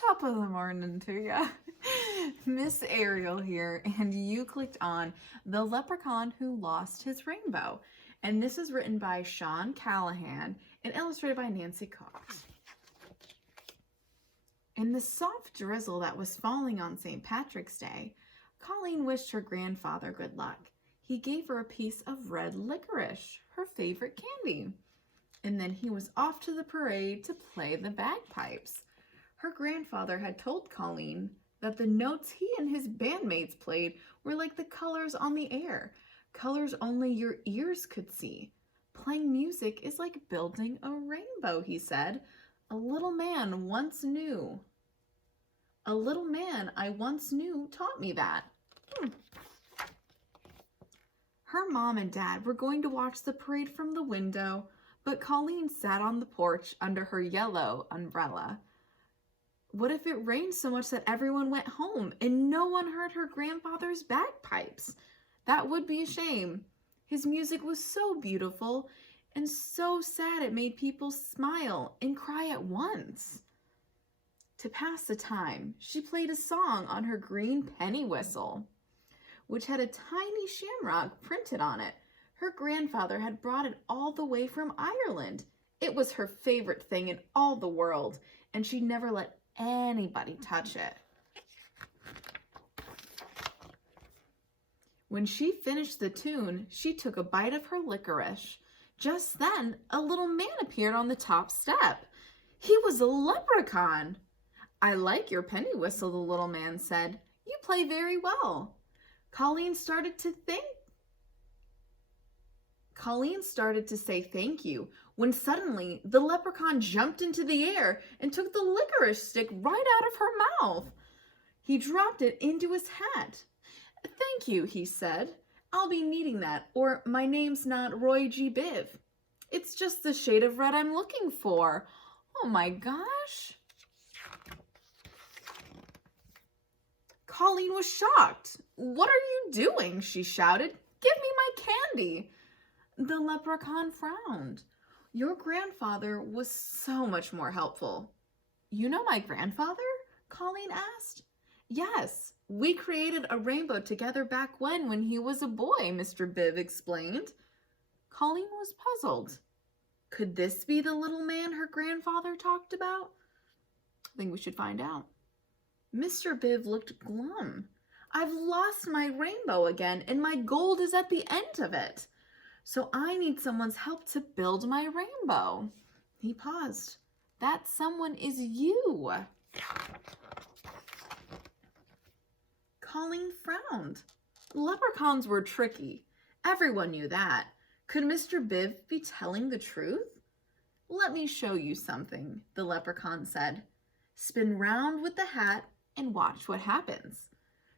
Top of the morning to ya. Miss Ariel here, and you clicked on The Leprechaun Who Lost His Rainbow. And this is written by Sean Callahan and illustrated by Nancy Cote. In the soft drizzle that was falling on St. Patrick's Day, Colleen wished her grandfather good luck. He gave her a piece of red licorice, her favorite candy. And then he was off to the parade to play the bagpipes. Her grandfather had told Colleen that the notes he and his bandmates played were like the colors on the air, colors only your ears could see. Playing music is like building a rainbow, he said. A little man I once knew taught me that. Her mom and dad were going to watch the parade from the window, but Colleen sat on the porch under her yellow umbrella. What if it rained so much that everyone went home and no one heard her grandfather's bagpipes? That would be a shame. His music was so beautiful and so sad it made people smile and cry at once. To pass the time, she played a song on her green penny whistle, which had a tiny shamrock printed on it. Her grandfather had brought it all the way from Ireland. It was her favorite thing in all the world, and she never let anybody touch it. When she finished the tune, she took a bite of her licorice. Just then, a little man appeared on the top step. He was a leprechaun. "I like your penny whistle," the little man said. "You play very well." Colleen started to say thank you when suddenly the leprechaun jumped into the air and took the licorice stick right out of her mouth. He dropped it into his hat. "Thank you," he said. "I'll be needing that, or my name's not Roy G. Biv. It's just the shade of red I'm looking for." Oh my gosh. Colleen was shocked. "What are you doing?" she shouted. "Give me my candy." The leprechaun frowned. "Your grandfather was so much more helpful." "You know my grandfather?" Colleen asked. "Yes, we created a rainbow together back when he was a boy," Mr. Biv explained. Colleen was puzzled. Could this be the little man her grandfather talked about? I think we should find out. Mr. Biv looked glum. "I've lost my rainbow again, and my gold is at the end of it. So I need someone's help to build my rainbow." He paused. "That someone is you." Colleen frowned. Leprechauns were tricky. Everyone knew that. Could Mr. Biv be telling the truth? "Let me show you something," the leprechaun said. "Spin round with the hat and watch what happens."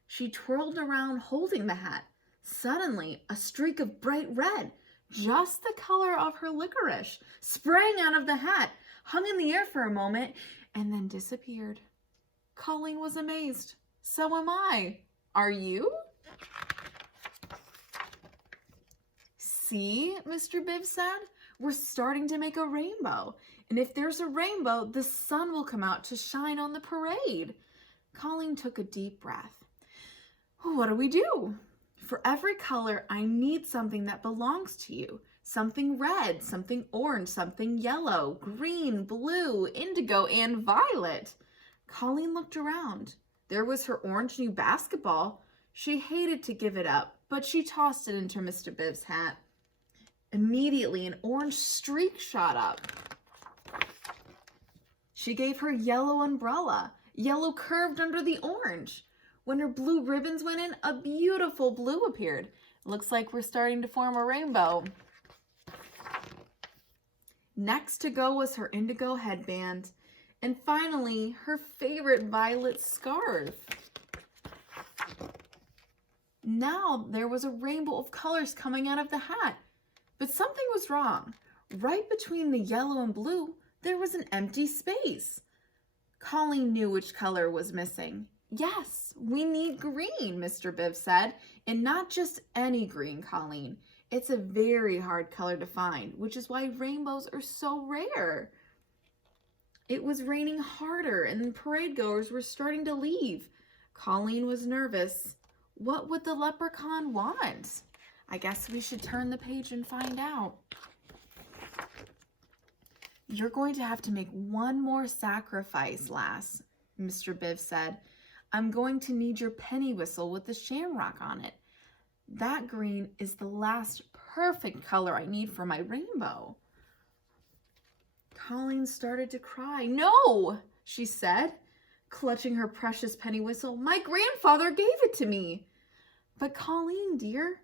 She twirled around holding the hat. Suddenly, a streak of bright red, just the color of her licorice, sprang out of the hat, hung in the air for a moment, and then disappeared. Colleen was amazed. So am I. Are you? "See," Mr. Biv said, "we're starting to make a rainbow. And if there's a rainbow, the sun will come out to shine on the parade." Colleen took a deep breath. "What do we do? For every color, I need something that belongs to you. Something red, something orange, something yellow, green, blue, indigo, and violet." Colleen looked around. There was her orange new basketball. She hated to give it up, but she tossed it into Mr. Biv's hat. Immediately, an orange streak shot up. She gave her yellow umbrella. Yellow curved under the orange. When her blue ribbons went in, a beautiful blue appeared. Looks like we're starting to form a rainbow. Next to go was her indigo headband. And finally, her favorite violet scarf. Now there was a rainbow of colors coming out of the hat. But something was wrong. Right between the yellow and blue, there was an empty space. Colleen knew which color was missing. "Yes, we need green," Mr. Biv said. "And not just any green, Colleen. It's a very hard color to find, which is why rainbows are so rare." It was raining harder and the parade goers were starting to leave. Colleen was nervous. What would the leprechaun want? I guess we should turn the page and find out. You're going to have to make one more sacrifice, lass, Mr. Biv said. I'm going to need your penny whistle with the shamrock on it. That green is the last perfect color I need for my rainbow. Colleen started to cry. No, she said, clutching her precious penny whistle. My grandfather gave it to me. But Colleen, dear,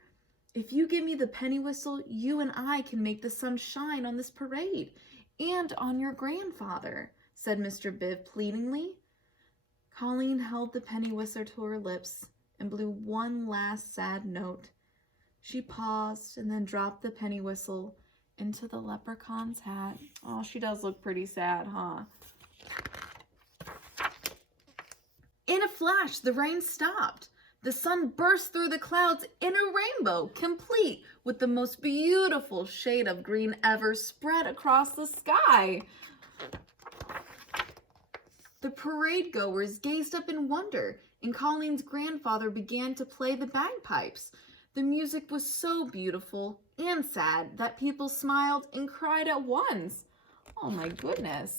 if you give me the penny whistle, you and I can make the sun shine on this parade and on your grandfather, said Mr. Biv pleadingly. Colleen held the penny whistle to her lips and blew one last sad note. She paused and then dropped the penny whistle into the leprechaun's hat. Oh, she does look pretty sad, huh? In a flash, the rain stopped. The sun burst through the clouds in a rainbow, complete with the most beautiful shade of green ever spread across the sky. The parade goers gazed up in wonder, and Colleen's grandfather began to play the bagpipes. The music was so beautiful and sad that people smiled and cried at once. Oh my goodness.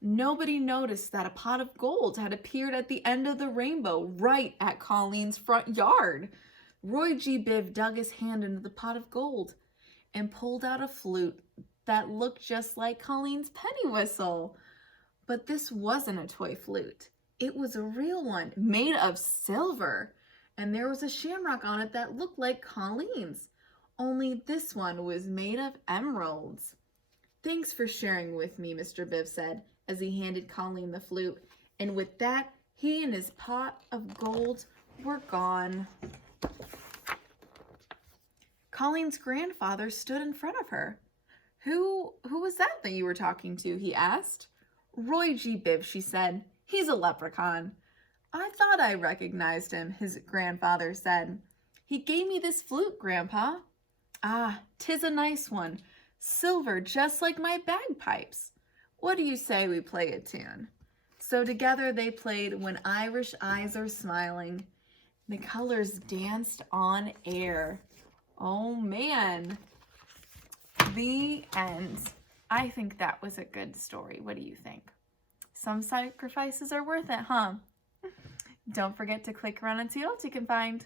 Nobody noticed that a pot of gold had appeared at the end of the rainbow right at Colleen's front yard. Roy G. Biv dug his hand into the pot of gold and pulled out a flute that looked just like Colleen's penny whistle. But this wasn't a toy flute. It was a real one made of silver, and there was a shamrock on it that looked like Colleen's. Only this one was made of emeralds. Thanks for sharing with me, Mr. Biv said, as he handed Colleen the flute, and with that, he and his pot of gold were gone. Colleen's grandfather stood in front of her. Who was that you were talking to?" he asked. "Roy G. Biv," she said. "He's a leprechaun." "I thought I recognized him," his grandfather said. "He gave me this flute, Grandpa." "Ah, 'tis a nice one. Silver, just like my bagpipes. What do you say we play a tune?" So together they played When Irish Eyes Are Smiling. The colors danced on air. Oh man. The end. I think that was a good story. What do you think? Some sacrifices are worth it, huh? Don't forget to click around and see what else you can find.